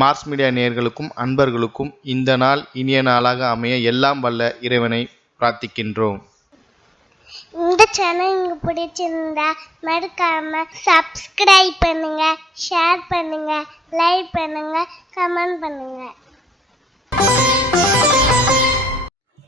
Mars media நேயர்களுக்கும் அன்பர்களுக்கும் இந்த நாள் இனிய நாளாக அமைய எல்லாம் வல்ல இறைவனை பிரார்த்திக்கின்றோம். இந்த சேனல் உங்களுக்கு பிடிச்சிருந்தா மறக்காம சப்ஸ்கிரைப் பண்ணுங்க, ஷேர் பண்ணுங்க, லைக் பண்ணுங்க, கமெண்ட் பண்ணுங்க.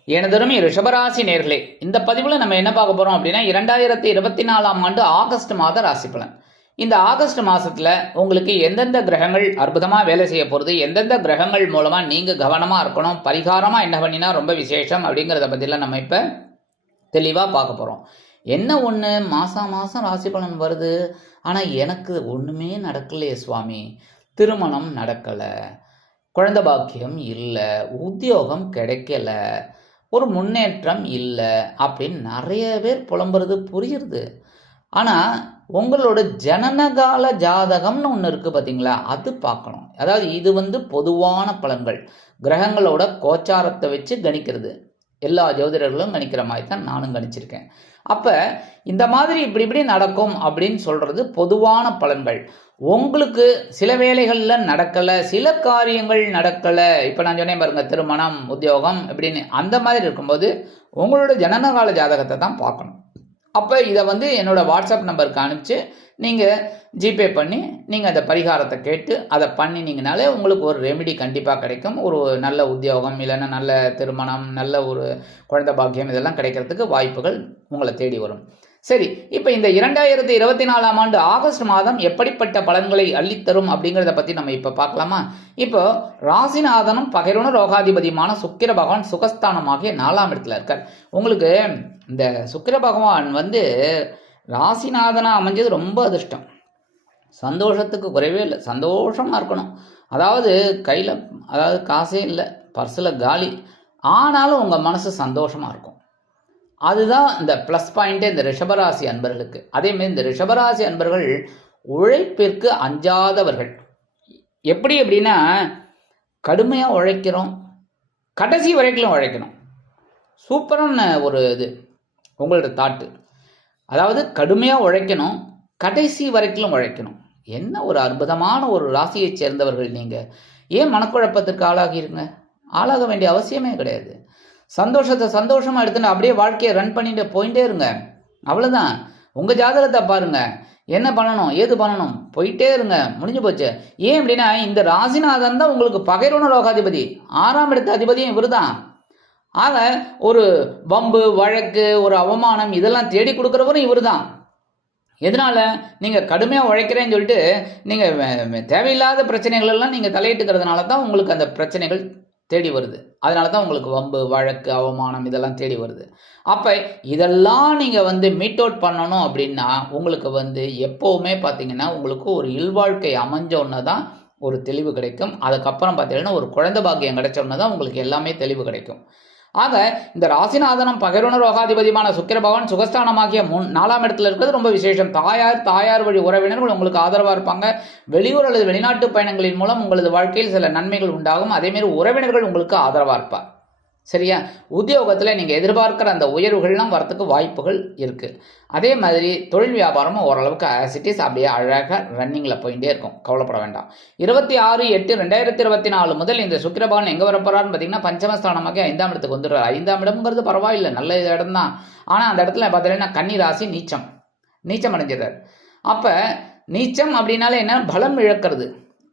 எனதருமை ரிஷபராசி நேர்களே, இந்த பதிவில் நம்ம என்ன பார்க்க போறோம் அப்படின்னா 2024ஆம் ஆண்டு ஆகஸ்ட் மாத ராசி பலன். இந்த ஆகஸ்ட் மாசத்துல உங்களுக்கு எந்தெந்த கிரகங்கள் அற்புதமா வேலை செய்ய போறது, எந்தெந்த கிரகங்கள் மூலமா நீங்க கவனமா இருக்கணும், பரிகாரமா என்ன பண்ணினா ரொம்ப விசேஷம் அப்படிங்கிறத பத்திலாம் நம்ம இப்ப தெளிவா பார்க்க போறோம். என்ன ஒண்ணு, மாசம் ராசி பலன் வருது, ஆனா எனக்கு ஒண்ணுமே நடக்கலையே சுவாமி, திருமணம் நடக்கல, குழந்தை பாக்கியம் இல்லை, உத்தியோகம் கிடைக்கல, ஒரு முன்னேற்றம் இல்லை அப்படின்னு நிறைய பேர் புலம்புறது புரியுறது. ஆனால் உங்களோட ஜனனகால ஜாதகம்னு ஒன்று இருக்குது பார்த்தீங்களா, அது பார்க்கணும். அதாவது இது பொதுவான பலன்கள், கிரகங்களோட கோச்சாரத்தை வச்சு கணிக்கிறது. எல்லா ஜோதிடர்களும் கணிக்கிற மாதிரி தான் நானும் கணிச்சிருக்கேன். அப்போ இந்த மாதிரி இப்படி நடக்கும் அப்படின்னு சொல்கிறது பொதுவான பலன்கள். உங்களுக்கு சில வேலைகளில் நடக்கலை, சில காரியங்கள் நடக்கலை. இப்போ நான் சொன்னேன் பாருங்க, திருமணம், உத்தியோகம் இப்படின்னு, அந்த மாதிரி இருக்கும்போது உங்களோட ஜனனகால ஜாதகத்தை தான் பார்க்கணும். அப்போ இதை என்னோட வாட்ஸ்அப் நம்பருக்கு அனுப்பிச்சு நீங்கள் ஜிபே பண்ணி நீங்கள் அந்த பரிகாரத்தை கேட்டு அதை பண்ணினீங்கனாலே உங்களுக்கு ஒரு ரெமெடி கண்டிப்பாக கிடைக்கும். ஒரு நல்ல உத்தியோகம், இல்லைன்னா நல்ல திருமணம், நல்ல ஒரு குழந்தை பாக்கியம், இதெல்லாம் கிடைக்கிறதுக்கு வாய்ப்புகள் உங்களை தேடி வரும். சரி, இப்போ இந்த 2024ஆம் ஆண்டு ஆகஸ்ட் மாதம் எப்படிப்பட்ட பலன்களை அள்ளித்தரும் அப்படிங்கிறத பற்றி நம்ம இப்போ பார்க்கலாமா? இப்போ ராசிநாதனும் பகைரோன ரோகாதிபதியுமான சுக்கிர பகவான் சுகஸ்தானமாகிய 4ஆம் இடத்துல இருக்கார். உங்களுக்கு இந்த சுக்கிர பகவான் ராசிநாதனாக அமைஞ்சது ரொம்ப அதிர்ஷ்டம். சந்தோஷத்துக்கு குறைவே இல்லை, சந்தோஷமாக இருக்கணும். அதாவது கையில் காசே இல்லை, பர்ஸில் காலி, ஆனாலும் உங்கள் மனசு சந்தோஷமாக இருக்கும். அதுதான் இந்த ப்ளஸ் பாயிண்ட்டே இந்த ரிஷபராசி அன்பர்களுக்கு. அதேமாதிரி இந்த ரிஷபராசி அன்பர்கள் உழைப்பிற்கு அஞ்சாதவர்கள். எப்படி அப்படின்னா, கடுமையாக உழைக்கிறோம், கடைசி வரைக்கும் உழைக்கணும். சூப்பரான ஒரு இது உங்களோட தாட்டு. அதாவது கடுமையாக உழைக்கணும், கடைசி வரைக்கும் உழைக்கணும். என்ன ஒரு அற்புதமான ஒரு ராசியை சேர்ந்தவர்கள் நீங்கள். ஏன் மனக்குழப்பத்திற்கு ஆளாகிருங்க? ஆளாக வேண்டிய அவசியமே கிடையாது. சந்தோஷத்தை சந்தோஷமாக எடுத்துன்னு அப்படியே வாழ்க்கையை ரன் பண்ணிட்டு போயிட்டே இருங்க, அவ்வளோதான். உங்கள் ஜாதகத்தை பாருங்க, என்ன பண்ணணும், ஏது பண்ணணும், போயிட்டே இருங்க, முடிஞ்சு போச்சு. ஏன் அப்படின்னா, இந்த ராசிநாதன் தான் உங்களுக்கு பகைரோன ரோகாதிபதி, 6ஆம் இடத்து அதிபதியும் இவர் தான். ஆக ஒரு வம்பு வழக்கு, ஒரு அவமானம், இதெல்லாம் தேடி கொடுக்குறவரும் இவர் தான். எதனால? நீங்கள் கடுமையாக உழைக்கிறேன்னு சொல்லிட்டு நீங்கள் தேவையில்லாத பிரச்சனைகள் எல்லாம் நீங்கள் தலையிட்டுக்கிறதுனால தான் உங்களுக்கு அந்த பிரச்சனைகள் தேடி வருது. அதனால தான் உங்களுக்கு வம்பு வழக்கு அவமானம் இதெல்லாம் தேடி வருது. அப்போ இதெல்லாம் நீங்கள் மீட் அவுட் பண்ணணும் அப்படின்னா உங்களுக்கு எப்போவுமே பார்த்தீங்கன்னா உங்களுக்கு ஒரு இல்வாழ்க்கை அமைஞ்சோன்னு தான் ஒரு தெளிவு கிடைக்கும். அதுக்கப்புறம் பார்த்தீங்கன்னா ஒரு குழந்தை பாக்கியம் கிடைச்சோன்னு தான் உங்களுக்கு எல்லாமே தெளிவு கிடைக்கும். ஆக இந்த ராசிநாதனம் பகைரோன ரோகாதிபதியான சுக்கிர பகவான் சுகஸ்தானமாகிய 4ஆம் இடத்துல இருக்கிறது ரொம்ப விசேஷம். தாயார் வழி உறவினர்கள் உங்களுக்கு ஆதரவாக இருப்பாங்க. வெளியூர் அல்லது வெளிநாட்டு பயணங்களின் மூலம் உங்களது வாழ்க்கையில் சில நன்மைகள் உண்டாகும். அதேமாரி உறவினர்கள் உங்களுக்கு ஆதரவாக இருப்பார். சரியா? உத்தியோகத்தில் நீங்கள் எதிர்பார்க்குற அந்த உயர்வுகள்லாம் வரத்துக்கு வாய்ப்புகள் இருக்குது. அதே மாதிரி தொழில் வியாபாரமும் ஓரளவுக்கு ஆசிட்டிஸ் அப்படியே அழகாக ரன்னிங்கில் போயிட்டே இருக்கும், கவலைப்பட வேண்டாம். 26/8/2024 முதல் இந்த சுக்கிரபகவான் எங்கே வரப்போறாருன்னு பார்த்தீங்கன்னா பஞ்சமஸ்தானமாக 5ஆம் இடத்துக்கு வந்துடுறாரு. 5ஆம் இடம்ங்கிறது பரவாயில்லை, நல்ல இடம் தான். ஆனால் அந்த இடத்துல பார்த்தீங்கன்னா கன்னி ராசி நீச்சம் அடைஞ்சிடுறாரு. அப்போ நீச்சம் அப்படின்னாலே என்ன, பலம் இழக்கிறது.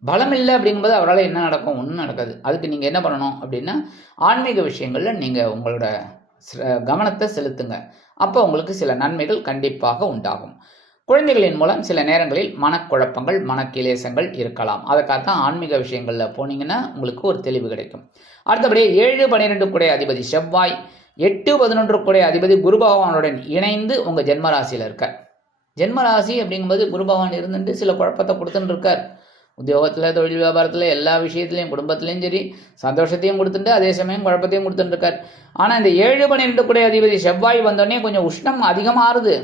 பலம் இல்லை அப்படிங்கும்போது அவரால் என்ன நடக்கும்? ஒன்றும் நடக்காது. அதுக்கு நீங்கள் என்ன பண்ணணும் அப்படின்னா, ஆன்மீக விஷயங்களில் நீங்கள் உங்களோட கவனத்தை செலுத்துங்க. அப்போ உங்களுக்கு சில நன்மைகள் கண்டிப்பாக உண்டாகும். குழந்தைகளின் மூலம் சில நேரங்களில் மனக்குழப்பங்கள், மனக்கிலேசங்கள் இருக்கலாம். அதுக்காகத்தான் ஆன்மீக விஷயங்களில் போனீங்கன்னா உங்களுக்கு ஒரு தெளிவு கிடைக்கும். அடுத்தபடியே 7-12 கூடிய அதிபதி செவ்வாய், 8-11 கூடிய அதிபதி குரு பகவானுடன் இணைந்து உங்கள் ஜென்மராசியில் இருக்கார். ஜென்மராசி அப்படிங்கும்போது குரு பகவான் இருந்துட்டு சில குழப்பத்தை கொடுத்துட்டு இருக்கார். உத்தியோகத்தில், தொழில் வியாபாரத்தில், எல்லா விஷயத்துலையும், குடும்பத்துலேயும் சரி, சந்தோஷத்தையும் கொடுத்துட்டு அதே சமயம் குழப்பத்தையும் கொடுத்துட்டு இருக்கார். ஆனால் இந்த 7-12 கூடிய அதிபதி செவ்வாய் வந்தோடனே கொஞ்சம் உஷ்ணம் அதிகமாகுது,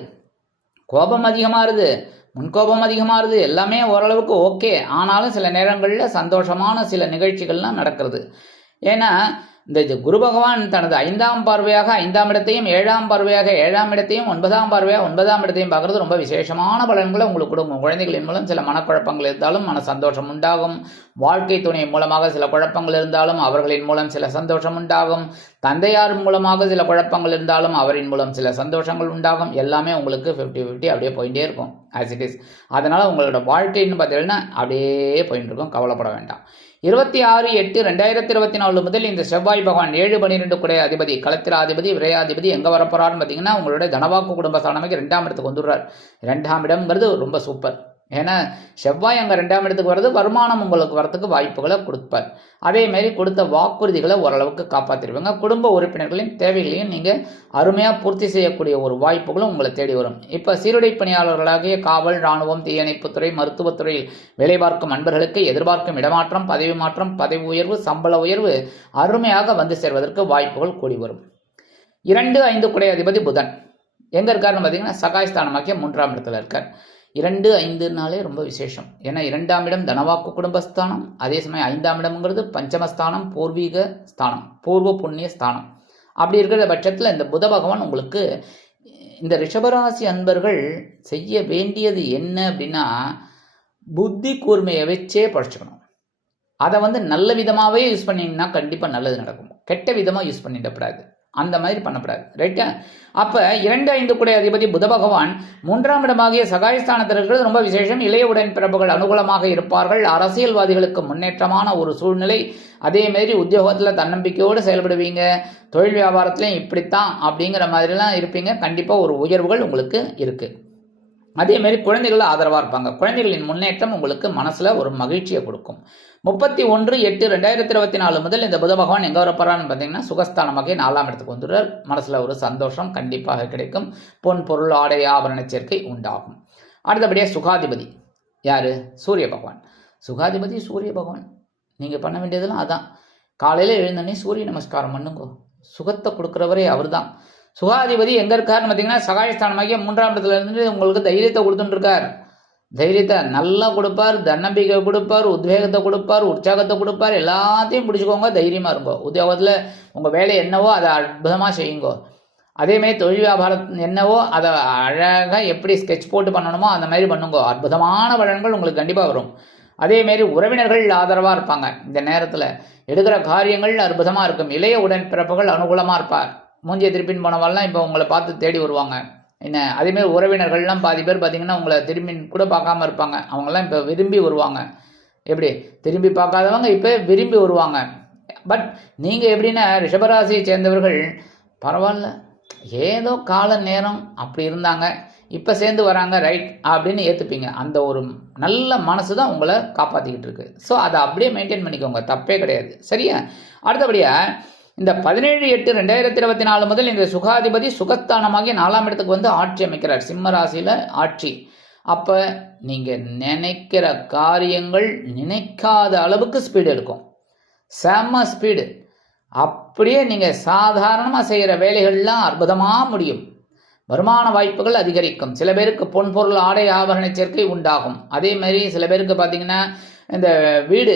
கோபம் அதிகமாகுது, முன்கோபம் அதிகமாகுது, எல்லாமே ஓரளவுக்கு ஓகே. ஆனாலும் சில நேரங்களில் சந்தோஷமான சில நிகழ்ச்சிகள்லாம் நடக்கிறது. ஏன்னா இந்த குரு பகவான் தனது 5ஆம் பார்வையாக 5ஆம் இடத்தையும் 7ஆம் பார்வையாக 7ஆம் இடத்தையும் 9ஆம் பார்வையாக 9ஆம் இடத்தையும் பார்க்கறது ரொம்ப விசேஷமான பலன்களை உங்களுக்கு கொடுக்கும். குழந்தைகளின் மூலம் சில மனக்குழப்பங்கள் இருந்தாலும் மன சந்தோஷம் உண்டாகும். வாழ்க்கை துணை மூலமாக சில குழப்பங்கள் இருந்தாலும் அவர்களின் மூலம் சில சந்தோஷம் உண்டாகும். தந்தையார் மூலமாக சில குழப்பங்கள் இருந்தாலும் அவரின் மூலம் சில சந்தோஷங்கள் உண்டாகும். எல்லாமே உங்களுக்கு 50-50 அப்படியே போயிட்டே இருக்கும் ஆஸ் இட் இஸ். அதனால் உங்களோட வாழ்க்கைன்னு பார்த்தீங்கன்னா அப்படியே போயிட்டு இருக்கும், கவலைப்பட வேண்டாம். 26/8/2024 முதல் இந்த செவ்வாய் பகவான் 7-12 குடைய அதிபதி, களத்திராதிபதி, விரையாதிபதி எங்கே வரப்போறாருன்னு பார்த்தீங்கன்னா உங்களுடைய தனவாக்கு குடும்பஸ்தானமாக்கி 2ஆம் இடத்துக்கு வந்துடுறார். 2ஆம் இடம்ங்கிறது ரொம்ப சூப்பர். ஏன்னா செவ்வாய் அங்கே 2ஆம் இடத்துக்கு வர்றது வருமானம் உங்களுக்கு வரத்துக்கு வாய்ப்புகளை கொடுப்பார். அதேமாரி கொடுத்த வாக்குறுதிகளை ஓரளவுக்கு காப்பாற்றிடுவாங்க. குடும்ப உறுப்பினர்களின் தேவைகளையும் நீங்கள் அருமையாக பூர்த்தி செய்யக்கூடிய ஒரு வாய்ப்புகளும் உங்களை தேடி வரும். இப்போ சீருடை பணியாளர்களாகிய காவல், இராணுவம், தீயணைப்புத்துறை, மருத்துவத்துறையில் வேலை பார்க்கும் அன்பர்களுக்கு எதிர்பார்க்கும் இடமாற்றம், பதவி மாற்றம், பதவி உயர்வு, சம்பள உயர்வு அருமையாக வந்து சேர்வதற்கு வாய்ப்புகள் கூடி வரும். 2-5 குடைய அதிபதி புதன் எங்கே இருக்காருன்னு பார்த்தீங்கன்னா சகாயஸ்தானமாக்கிய 3ஆம் இடத்துல இருக்கார். 2-5னாலே ரொம்ப விசேஷம். ஏன்னா 2ஆம் இடம் தனவாக்கு குடும்பஸ்தானம், அதே சமயம் 5ஆம் இடம்ங்கிறது பஞ்சமஸ்தானம், பூர்வீக ஸ்தானம், பூர்வ புண்ணிய ஸ்தானம். அப்படி இருக்கிற பட்சத்தில் இந்த புத பகவான் உங்களுக்கு இந்த ரிஷபராசி அன்பர்கள் செய்ய வேண்டியது என்ன அப்படின்னா புத்தி கூர்மையை வச்சே பழச்சிக்கணும். அதை நல்ல விதமாகவே யூஸ் பண்ணிங்கன்னா கண்டிப்பாக நல்லது நடக்கும். கெட்ட விதமாக யூஸ் பண்ணிடப்படாது, அந்த மாதிரி பண்ணப்படாது. ரைட்டா? அப்போ 2-5 குடைய அதிபதி புத பகவான் 3ஆம் இடமாகிய சகாயஸ்தானத்தில் இருக்கிறது ரொம்ப விசேஷம். இளைய உடன்பிறப்புகள் அனுகூலமாக இருப்பார்கள். அரசியல்வாதிகளுக்கு முன்னேற்றமான ஒரு சூழ்நிலை. அதேமாரி உத்தியோகத்தில் தன்னம்பிக்கையோடு செயல்படுவீங்க. தொழில் வியாபாரத்துலையும் இப்படித்தான் அப்படிங்கிற மாதிரிலாம் இருப்பீங்க. கண்டிப்பாக ஒரு உயர்வுகள் உங்களுக்கு இருக்குது. அதேமாரி குழந்தைகள் ஆதரவாக இருப்பாங்க. குழந்தைகளின் முன்னேற்றம் உங்களுக்கு மனசில் ஒரு மகிழ்ச்சியை கொடுக்கும். 31/8/2024 முதல் இந்த புத பகவான் எங்கே வரப்போறான்னு பார்த்தீங்கன்னா சுகஸ்தானமாக 4ஆம் இடத்துக்கு வந்துடுறார். மனசில் ஒரு சந்தோஷம் கண்டிப்பாக கிடைக்கும். பொன் பொருள் ஆடை ஆபரண சேர்க்கை உண்டாகும். அடுத்தபடியாக சுகாதிபதி யார்? சூரிய பகவான். சுகாதிபதி சூரிய பகவான். நீங்கள் பண்ண வேண்டியதெல்லாம் அதான். காலையில் எழுந்தோடனே சூரிய நமஸ்காரம் பண்ணுங்க. சுகத்தை கொடுக்குறவரே அவர் தான். சுகாதிபதி எங்கே இருக்காருன்னு பார்த்தீங்கன்னா சகாயஸ்தானமாகிய 3ஆம் இடத்துல இருந்து உங்களுக்கு தைரியத்தை கொடுத்துட்டுருக்கார். தைரியத்தை நல்லா கொடுப்பார், தன்னம்பிக்கை கொடுப்பார், உத்வேகத்தை கொடுப்பார், உற்சாகத்தை கொடுப்பார். எல்லாத்தையும் பிடிச்சிக்கோங்க, தைரியமாக இருங்கோ. உத்தியோகத்தில் உங்கள் வேலை என்னவோ அதை அற்புதமாக செய்யுங்கோ. அதேமாதிரி தொழில் வியாபாரம் என்னவோ அதை அழகாக எப்படி ஸ்கெட்ச் போட்டு பண்ணணுமோ அந்த மாதிரி பண்ணுங்கோ. அற்புதமான பலன்கள் உங்களுக்கு கண்டிப்பாக வரும். அதேமாரி உறவினர்கள் ஆதரவாக இருப்பாங்க. இந்த நேரத்தில் எடுக்கிற காரியங்கள் அற்புதமாக இருக்கும். இளைய உடன்பிறப்புகள் அனுகூலமாக இருப்பார். மூஞ்சியை திருப்பின்னு போனவாள்லாம் இப்போ உங்களை பார்த்து தேடி வருவாங்க. என்ன அதேமாரி உறவினர்கள்லாம் பாதி பேர் பார்த்தீங்கன்னா உங்களை திரும்பி கூட பார்க்காம இருப்பாங்க. அவங்கெல்லாம் இப்போ விரும்பி வருவாங்க. எப்படி திரும்பி பார்க்காதவங்க இப்போ விரும்பி வருவாங்க. பட் நீங்கள் எப்படின்னா ரிஷபராசியை சேர்ந்தவர்கள் பரவாயில்ல, ஏதோ கால நேரம் அப்படி இருந்தாங்க, இப்போ சேர்ந்து வராங்க, ரைட் அப்படின்னு ஏற்றுப்பீங்க. அந்த ஒரு நல்ல மனசு தான் உங்களை காப்பாற்றிக்கிட்டு இருக்கு. ஸோ அதை அப்படியே மெயின்டைன் பண்ணிக்கோங்க, தப்பே கிடையாது. சரியா? அடுத்தபடியாக இந்த 17/8/2024 முதல் இந்த சுகாதிபதி சுகஸ்தானமாகி 4ஆம் இடத்துக்கு வந்து ஆட்சி அமைக்கிறார். சிம்ம ராசியில் ஆட்சி. அப்போ நீங்கள் நினைக்கிற காரியங்கள் நினைக்காத அளவுக்கு ஸ்பீடு எடுக்கும். செம்ம ஸ்பீடு. அப்படியே நீங்கள் சாதாரணமாக செய்கிற வேலைகள்லாம் அற்புதமாக முடியும். வருமான வாய்ப்புகள் அதிகரிக்கும். சில பேருக்கு பொன் பொருள் ஆடை ஆபரண சேர்க்கை உண்டாகும். அதே மாதிரி சில பேருக்கு பார்த்தீங்கன்னா இந்த வீடு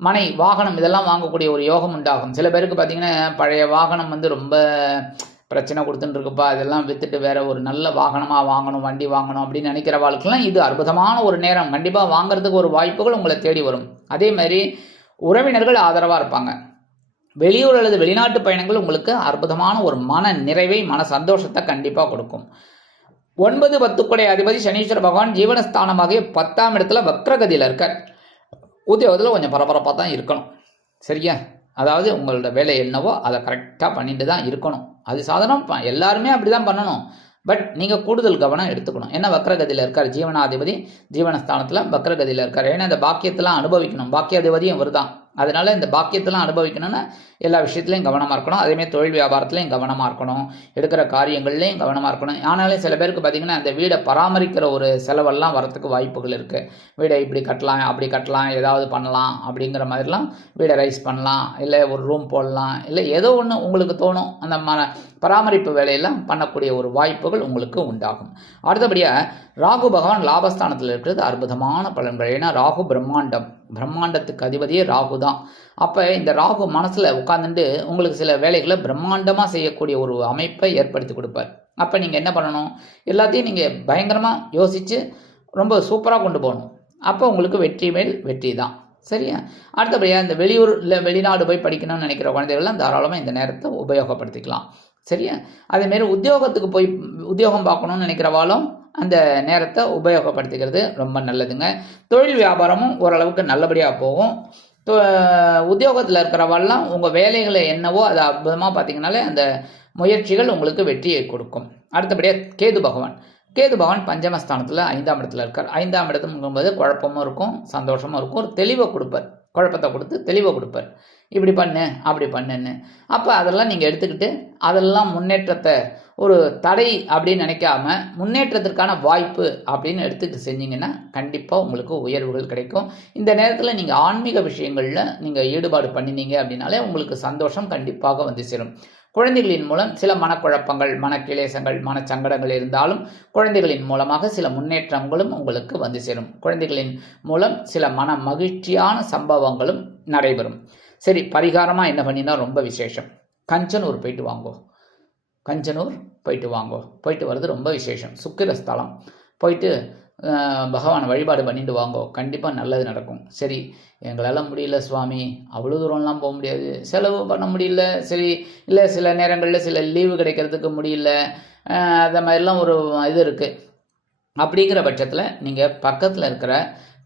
மனை வாகனம் இதெல்லாம் வாங்கக்கூடிய ஒரு யோகம் உண்டாகும். சில பேருக்கு பார்த்தீங்கன்னா பழைய வாகனம் ரொம்ப பிரச்சனை கொடுத்துட்டு இருக்குப்பா, இதெல்லாம் விற்றுட்டு வேற ஒரு நல்ல வாகனமாக வாங்கணும், வண்டி வாங்கணும் அப்படின்னு நினைக்கிற வாழ்க்கைலாம் இது அற்புதமான ஒரு நேரம். கண்டிப்பாக வாங்குறதுக்கு ஒரு வாய்ப்புகள் உங்களை தேடி வரும். அதே மாதிரி உறவினர்கள் ஆதரவாக இருப்பாங்க. வெளியூர் அல்லது வெளிநாட்டு பயணங்கள் உங்களுக்கு அற்புதமான ஒரு மன நிறைவை மன சந்தோஷத்தை கண்டிப்பாக கொடுக்கும். 9-10 குடைய அதிபதி சனீஸ்வர பகவான் ஜீவனஸ்தானமாகிய 10ஆம் இடத்துல வக்ரகதியில் இருக்கார். உத்தியோகத்தில் கொஞ்சம் பரபரப்பாக தான் இருக்கணும். சரியா? அதாவது உங்களோட வேலை என்னவோ அதை கரெக்டாக பண்ணிட்டு தான் இருக்கணும். அது சாதாரணம், எல்லாருமே அப்படி தான் பண்ணணும். பட் நீங்கள் கூடுதல் கவனம் எடுத்துக்கணும். ஏன்னா வக்ரகதியில் இருக்கார். ஜீவனாதிபதி ஜீவனஸ்தானத்தில் வக்ரகதியில் இருக்கார். ஏன்னா இந்த பாக்கியத்தெல்லாம் அனுபவிக்கணும். பாக்கியாதிபதியும் இவர் தான். அதனால இந்த பாக்கியத்தெல்லாம் அனுபவிக்கணும்னா எல்லா விஷயத்துலையும் கவனமாக இருக்கணும். அதேமாதிரி தொழில் வியாபாரத்துலையும் கவனமாக இருக்கணும். எடுக்கிற காரியங்கள்லையும் கவனமாக இருக்கணும். ஆனாலும் சில பேருக்கு பார்த்திங்கன்னா அந்த வீடை பராமரிக்கிற ஒரு செலவெல்லாம் வரத்துக்கு வாய்ப்புகள் இருக்குது. வீடை இப்படி கட்டலாம், அப்படி கட்டலாம், ஏதாவது பண்ணலாம் அப்படிங்கிற மாதிரிலாம் வீடை ரைஸ் பண்ணலாம், இல்லை ஒரு ரூம் போடலாம், இல்லை ஏதோ ஒன்று உங்களுக்கு தோணும். அந்த பராமரிப்பு வேலையெல்லாம் பண்ணக்கூடிய ஒரு வாய்ப்புகள் உங்களுக்கு உண்டாகும். அடுத்தபடியாக ராகு பகவான் லாபஸ்தானத்தில் இருக்கிறது அற்புதமான பலன்கள். ஏன்னா ராகு பிரம்மாண்டத்துக்கு அதிபதியே ராகு தான். அப்போ இந்த ராகு மனசில் உட்காந்துட்டு உங்களுக்கு சில வேலைகளை பிரம்மாண்டமாக செய்யக்கூடிய ஒரு அமைப்பை ஏற்படுத்தி கொடுப்பார். அப்போ நீங்கள் என்ன பண்ணணும், எல்லாத்தையும் நீங்கள் பயங்கரமாக யோசித்து ரொம்ப சூப்பராக கொண்டு போகணும். அப்போ உங்களுக்கு வெற்றி மேல் வெற்றி தான். சரியா? அடுத்தபடியாக இந்த வெளியூர் இல்லை வெளிநாடு போய் படிக்கணும்னு நினைக்கிற குழந்தைகள்லாம் தாராளமாக இந்த நேரத்தை உபயோகப்படுத்திக்கலாம். சரியா? அதேமாரி உத்தியோகத்துக்கு போய் உத்தியோகம் பார்க்கணும்னு நினைக்கிறவாலும் அந்த நேரத்தை உபயோகப்படுத்திக்கிறது ரொம்ப நல்லதுங்க. தொழில் வியாபாரமும் ஓரளவுக்கு நல்லபடியாக போகும். உத்தியோகத்தில் இருக்கிறவாள்லாம் உங்கள் வேலைகளை என்னவோ அதை அற்புதமாக பார்த்தீங்கன்னாலே அந்த முயற்சிகள் உங்களுக்கு வெற்றியை கொடுக்கும். அடுத்தபடியாக கேது பகவான் பஞ்சமஸ்தானத்தில் 5ஆம் இடத்துல இருக்கார். 5ஆம் இடத்துங்கும்போது குழப்பமும் இருக்கும், சந்தோஷமும் இருக்கும், ஒரு தெளிவை கொடுப்பார், குழப்பத்தை கொடுத்து தெளிவை கொடுப்பார். இப்படி பண்ணு அப்படி பண்ணுன்னு. அப்போ அதெல்லாம் நீங்கள் எடுத்துக்கிட்டு அதெல்லாம் முன்னேற்றத்தை ஒரு தடை அப்படின்னு நினைக்காம முன்னேற்றத்திற்கான வாய்ப்பு அப்படின்னு எடுத்துக்கிட்டு செஞ்சீங்கன்னா கண்டிப்பாக உங்களுக்கு உயர்வுகள் கிடைக்கும். இந்த நேரத்தில் நீங்கள் ஆன்மீக விஷயங்களில் நீங்கள் ஈடுபாடு பண்ணினீங்க அப்படின்னாலே உங்களுக்கு சந்தோஷம் கண்டிப்பாக வந்து சேரும். குழந்தைகளின் மூலம் சில மனக்குழப்பங்கள், மனக்கிளேசங்கள், மனச்சங்கடங்கள் இருந்தாலும் குழந்தைகளின் மூலமாக சில முன்னேற்றங்களும் உங்களுக்கு வந்து சேரும். குழந்தைகளின் மூலம் சில மன மகிழ்ச்சியான சம்பவங்களும் நடைபெறும். சரி, பரிகாரமாக என்ன பண்ணினா ரொம்ப விசேஷம், கஞ்சனூர் போயிட்டு வாங்கோ. போயிட்டு வர்றது ரொம்ப விசேஷம். சுக்கிரஸ்தலம் போயிட்டு பகவான் வழிபாடு பண்ணிட்டு வாங்கோ, கண்டிப்பாக நல்லது நடக்கும். சரி, எங்களால் முடியல சுவாமி, அவ்வளோ தூரம்லாம் போக முடியாது, செலவு பண்ண முடியல, சரி இல்லை சில நேரங்களில் சில லீவு கிடைக்கிறதுக்கு முடியல, அந்த மாதிரிலாம் ஒரு இது இருக்குது. அப்படிங்கிற பட்சத்தில் நீங்கள் பக்கத்தில் இருக்கிற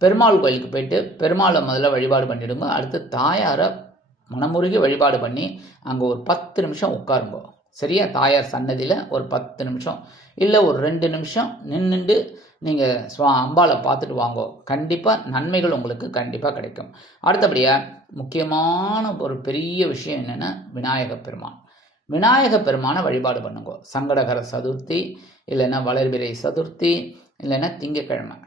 பெருமாள் கோயிலுக்கு போயிட்டு பெருமாளை முதல்ல வழிபாடு பண்ணிவிடுங்க. அடுத்து தாயாரை மனமுருகி வழிபாடு பண்ணி அங்கே ஒரு 10 நிமிஷம் உட்காருங்கோ. சரியா? தாயார் சன்னதியில் ஒரு 10 நிமிஷம் இல்லை ஒரு 2 நிமிஷம் நின்றுட்டு நீங்கள் அம்பாளை பார்த்துட்டு வாங்கோ, கண்டிப்பாக நன்மைகள் உங்களுக்கு கண்டிப்பாக கிடைக்கும். அடுத்தபடியாக முக்கியமான ஒரு பெரிய விஷயம் என்னென்னா விநாயக பெருமானை வழிபாடு பண்ணுங்கோ. சங்கடகர சதுர்த்தி இல்லைன்னா வளர்பிறை சதுர்த்தி இல்லைன்னா திங்கக்கிழமை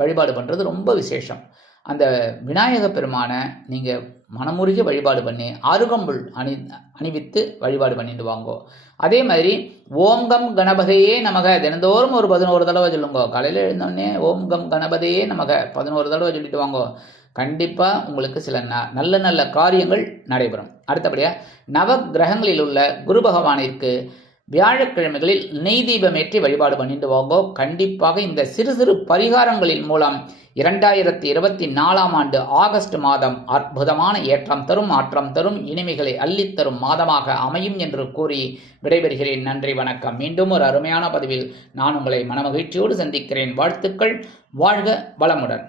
வழிபாடு பண்ணுறது ரொம்ப விசேஷம். அந்த விநாயக பெருமானை நீங்கள் மனமுருகி வழிபாடு பண்ணி அருகம்புல் அணிவித்து வழிபாடு பண்ணிட்டு வாங்கோ. அதே மாதிரி ஓம்கம் கணபதியே நமக தினந்தோறும் ஒரு 11 தடவை சொல்லுங்கோ. காலையில் எழுந்தோடனே ஓம்கம் கணபதியே நமக 11 தடவை சொல்லிட்டு வாங்கோ. கண்டிப்பாக உங்களுக்கு சில நல்ல நல்ல காரியங்கள் நடைபெறும். அடுத்தபடியாக நவ கிரகங்களில் உள்ள குரு பகவானிற்கு வியாழக்கிழமைகளில் நெய் தீபமேற்றி வழிபாடு பண்ணிட்டு வாங்கோ. கண்டிப்பாக இந்த சிறு சிறு பரிகாரங்களின் மூலம் 2024ஆம் ஆண்டு ஆகஸ்ட் மாதம் அற்புதமான ஏற்றம் தரும், மாற்றம் தரும், இனிமைகளை அள்ளித்தரும் மாதமாக அமையும் என்று கூறி விடைபெறுகிறேன். நன்றி, வணக்கம். மீண்டும் ஒரு அருமையான பதிவில் நான் உங்களை மனமகிழ்ச்சியோடு சந்திக்கிறேன். வாழ்த்துக்கள். வாழ்க வளமுடன்.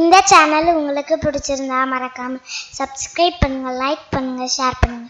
இந்த சேனல் உங்களுக்கு பிடிச்சிருந்தா மறக்காம சப்ஸ்கிரைப் பண்ணுங்க, லைக் பண்ணுங்க, ஷேர் பண்ணுங்க.